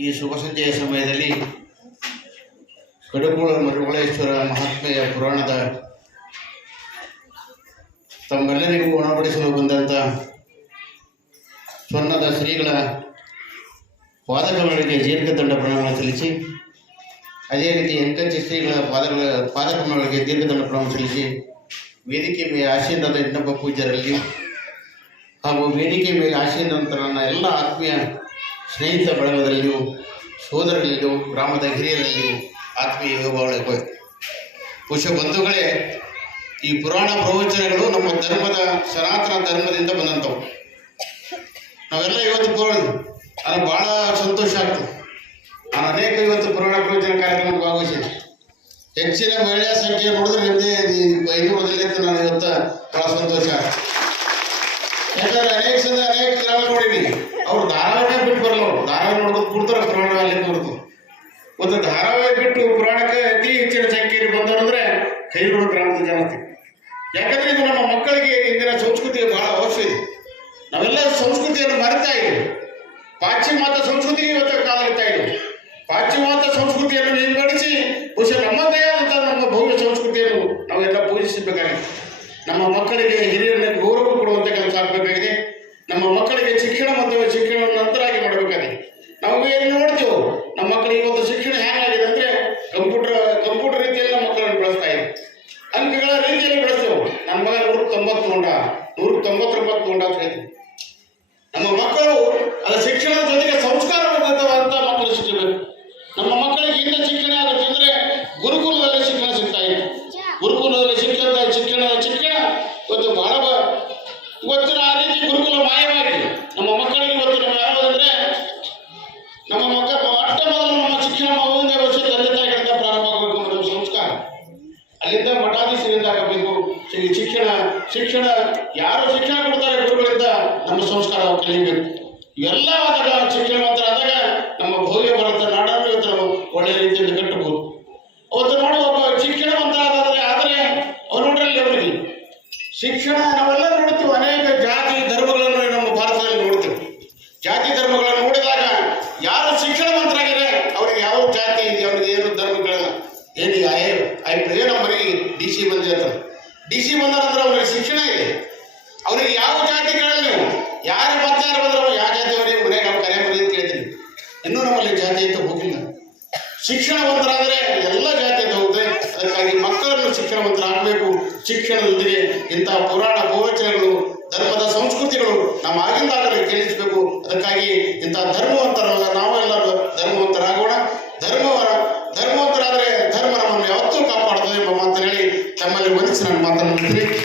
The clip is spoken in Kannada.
ಈ ಶುಭ ಸಂಜೆಯ ಸಮಯದಲ್ಲಿ ಕಡುಕೂಳ ಮರುಗಳೇಶ್ವರ ಮಹಾತ್ಮೆಯ ಪುರಾಣದ ತಮ್ಮೆಲ್ಲರಿಗೂ ಉಣಬಡಿಸಲು ಬಂದಂಥ ಸ್ವರ್ಣದ ಶ್ರೀಗಳ ಪಾದಕಮಗಳಿಗೆ ದೀರ್ಘದಂಡ ಪ್ರಣಾಮ ಸಲ್ಲಿಸಿ, ಅದೇ ರೀತಿ ಎಂಕಂಚಿ ಶ್ರೀಗಳ ಪಾದಗಳ ಪಾದಕಮಗಳಿಗೆ ದೀರ್ಘದಂಡ ಪ್ರಣಾಮ ಸಲ್ಲಿಸಿ, ವೇದಿಕೆ ಮೇಲೆ ಆಶೀರ್ವಾದ ಇನ್ನೊಬ್ಬ ಪೂಜ್ಯರಲ್ಲಿ ಹಾಗೂ ವೇದಿಕೆ ಮೇಲೆ ಆಶೀರ್ವಾದ ನನ್ನ ಎಲ್ಲ ಆತ್ಮೀಯ ಸ್ನೇಹಿತ ಬಳಗದಲ್ಲಿಯೂ ಸೋದರಲ್ಲಿಯೂ ಗ್ರಾಮದ ಹಿರಿಯರಲ್ಲಿಯೂ ಆತ್ಮೀಯ ಯೋಗಗಳು ಪುಷ್ಯ ಬಂಧುಗಳೇ, ಈ ಪುರಾಣ ಪ್ರವಚನಗಳು ನಮ್ಮ ಧರ್ಮದ, ಸನಾತನ ಧರ್ಮದಿಂದ ಬಂದಂಥವು. ನಾವೆಲ್ಲ ಇವತ್ತು ಪುರಾಣ ನನಗೆ ಭಾಳ ಸಂತೋಷ ಆಗ್ತದೆ. ನಾನು ಅನೇಕ ಇವತ್ತು ಪುರಾಣ ಪ್ರವಚನ ಕಾರ್ಯಕ್ರಮಕ್ಕೆ ಭಾಗವಹಿಸಿದೆ ಹೆಚ್ಚಿನ ಮಹಿಳಾ ಸಂಖ್ಯೆ ನೋಡಿದ್ರೆ ನಿಮ್ಮದೇ ಐನೂರದಲ್ಲಿ ನಾನು ಇವತ್ತು ಭಾಳ ಸಂತೋಷ ಯಾಕಂದ್ರೆ ಅನೇಕ ಸಂದ ಅನೇಕ ಗ್ರಾಮ ನೋಡೀನಿ ಅವ್ರು ಧಾರಾವಾಹಿನೇ ಬಿಟ್ಟು ಬರಲ್ಲ ಅವ್ರು ಧಾರಾವಾಹಿ ನೋಡ್ಕೊಂಡು ಕೂಡ್ತಾರ ಪುರಾಣ ಅಲ್ಲಿ ನೋಡ್ತು ಒಂದು ಧಾರಾವಾಹಿ ಬಿಟ್ಟು ಪುರಾಣಕ್ಕೆ ಅತಿ ಹೆಚ್ಚಿನ ಸಂಖ್ಯೆಯಲ್ಲಿ ಬಂದವರಂದ್ರೆ ಪ್ರಾಣದ ಗ್ರಾಮದ ಜನತೆ. ಯಾಕಂದ್ರೆ ಇದು ನಮ್ಮ ಮಕ್ಕಳಿಗೆ ಇಂದಿನ ಸಂಸ್ಕೃತಿಗೆ ಬಹಳ ಅವಶ್ಯ ಇದೆ. ನಾವೆಲ್ಲ ಸಂಸ್ಕೃತಿಯನ್ನು ಮರೆತಾ ಇದ್ದೀವಿ. ಪಾಶ್ಚಿಮಾತ್ಯ ಸಂಸ್ಕೃತಿ ಇವತ್ತು ಕಾಲಿಡ್ತಾ ಇದ್ದೀವಿ. ಪಾಶ್ಚಿಮಾತ್ಯ ಸಂಸ್ಕೃತಿಯನ್ನು ವಿಂಗಡಿಸಿ ಬಹುಶಃ ನಮ್ಮದೇ ಅಂತ ನಮ್ಮ ಭವ್ಯ ಸಂಸ್ಕೃತಿಯನ್ನು ನಾವೆಲ್ಲ ಪೂಜಿಸಬೇಕಾಗಿದೆ. ನಮ್ಮ ಮಕ್ಕಳಿಗೆ ಹಿರಿಯರನ್ನ ಗೌರವ ಕೊಡುವಂಥ ಕೆಲಸ ಆಗಬೇಕಾಗಿದೆ. ನಮ್ಮ ಮಕ್ಕಳಿಗೆ ಶಿಕ್ಷಣ ಮತ್ತು ಶಿಕ್ಷಣವನ್ನು ನಂತರಾಗಿ ಮಾಡಬೇಕಾಗಿದೆ. ನಾವು ಏನು ನೋಡ್ತೇವೆ? ನಮ್ಮ ಮಕ್ಕಳಿಗೆ ಇವತ್ತು ಶಿಕ್ಷಣ ಹೇಗಾಗಿದೆ ಅಂದ್ರೆ ಕಂಪ್ಯೂಟರ್ ಕಂಪ್ಯೂಟರ್ ರೀತಿಯಲ್ಲಿ ನಮ್ಮ ಮಕ್ಕಳನ್ನು ಬೆಳೆಸ್ತಾ ಇದೆ ಅಂಕಗಳ ರೀತಿಯಲ್ಲಿ ಬೆಳೆಸ್ತೇವೆ? ನಮ್ಮ ಮಗ ನೂರ ತೊಂಬತ್ತು ತೊಗೊಂಡ ನೂರ ತೊಂಬತ್ತೊಂಬತ್ತು ತೊಗೊಂಡ ಅಂತ ಹೇಳ್ತೀವಿ ನಮ್ಮ ಮಕ್ಕಳು ಅದರ ಶಿಕ್ಷಣದ ಜೊತೆಗೆ ಸಂಸ್ಕಾರ ಅಂತ ಮಕ್ಕಳು ಶಿಕ್ಷಬೇಕು ನಮ್ಮ ಮಕ್ಕಳಿಗೆ ಇಂದ ಶಿಕ್ಷಣ ಆಗುತ್ತೆ ಅಂದ್ರೆ ಗುರುಕುಲದಲ್ಲಿ ಶಿಕ್ಷಣ ಸಿಗ್ತಾ ಇತ್ತು ಗುರುಕುಲದಲ್ಲಿ ಶಿಕ್ಷಣದ ಶಿಕ್ಷಣದ ಶಿಕ್ಷಣ ಇವತ್ತು ಬಹಳ ಇವತ್ತಿನ ಅಲ್ಲಿಂದ ಮಠಾಧೀಶರಿಂದ ಆಗಬೇಕು ಶಿಕ್ಷಣ ಶಿಕ್ಷಣ, ಯಾರು ಶಿಕ್ಷಣ ಕೊಡ್ತಾರೆ ಗುರುಗಳಿಂದ, ನಮ್ಮ ಸಂಸ್ಕಾರ ಕಲಿಬೇಕು. ಇವೆಲ್ಲ ಆದಾಗ ಶಿಕ್ಷಣವಂತರಾದಾಗ ನಮ್ಮ ಭವ್ಯ ಭಾರತ ನಾಡನ್ನು ಇವತ್ತು ನಾವು ಒಳ್ಳೆಯ ರೀತಿಯಲ್ಲಿ ಕಟ್ಟಬಹುದು. ಅವತ್ತು ನೋಡುವ ಒಬ್ಬ ಶಿಕ್ಷಣವಂತರಾದರೆ ಆದರೆ ಅವ್ರು ನೋಡ್ರಲ್ಲಿ ಅವರಿಗೆ. ಶಿಕ್ಷಣ ನಾವೆಲ್ಲ ನೋಡ್ತೀವಿ, ಅನೇಕ ಜಾತಿ ಧರ್ಮಗಳನ್ನು ನಮ್ಮ ಭಾರತದಲ್ಲಿ ನೋಡ್ತೀವಿ. ಜಾತಿ ಧರ್ಮಗಳನ್ನು ನೋಡಿದಾಗ ಯಾರು ಶಿಕ್ಷಣವಂತರಾಗಿದೆ ಅವರಿಗೆ ಯಾವ ಜಾತಿ ಇದೆ ಅವರಿಗೆ ಐ ನಮ್ಮ ಮನೆಗೆ ಡಿ ಸಿ ಬಂದಿರ್ತಾರೆ ಡಿ ಸಿ ಬಂದ್ರೆ ಅವ್ರಿಗೆ ಶಿಕ್ಷಣ ಇದೆ. ಅವರಿಗೆ ಯಾವ ಜಾತಿ ಕೇಳಲ್ಲ ನೀವು. ಯಾರು ಮತ್ತಾರು ಬಂದ್ರೆ ಅವ್ರು ಯಾವ ಜಾತಿಯವರಿಗೆ ಮನೆಗೆ ನಾವು ಕರೆ ಮನೆ ಅಂತ ಹೇಳ್ತೀನಿ ಇನ್ನೂ ನಮ್ಮಲ್ಲಿ ಜಾತಿ ಅಂತ ಹೋಗಿಲ್ಲ. ಶಿಕ್ಷಣವಂತರಾದರೆ ಎಲ್ಲ ಜಾತಿ ಅಂತ ಹೋಗುತ್ತೆ ಅದಕ್ಕಾಗಿ ಮಕ್ಕಳನ್ನು ಶಿಕ್ಷಣವಂತರಾಗಬೇಕು. ಶಿಕ್ಷಣದೊಂದಿಗೆ ಇಂತಹ ಪುರಾಣ ಪ್ರವಚನಗಳು ಧರ್ಮದ ಸಂಸ್ಕೃತಿಗಳು ನಮ್ಮ ಆಗಿಂದಾಗಲೇ ಕೇಳಿಸಬೇಕು ಅದಕ್ಕಾಗಿ ಇಂತಹ ಧರ್ಮವಂತರ ನಾವೆಲ್ಲರೂ చేసిన మత వ్యతిరేక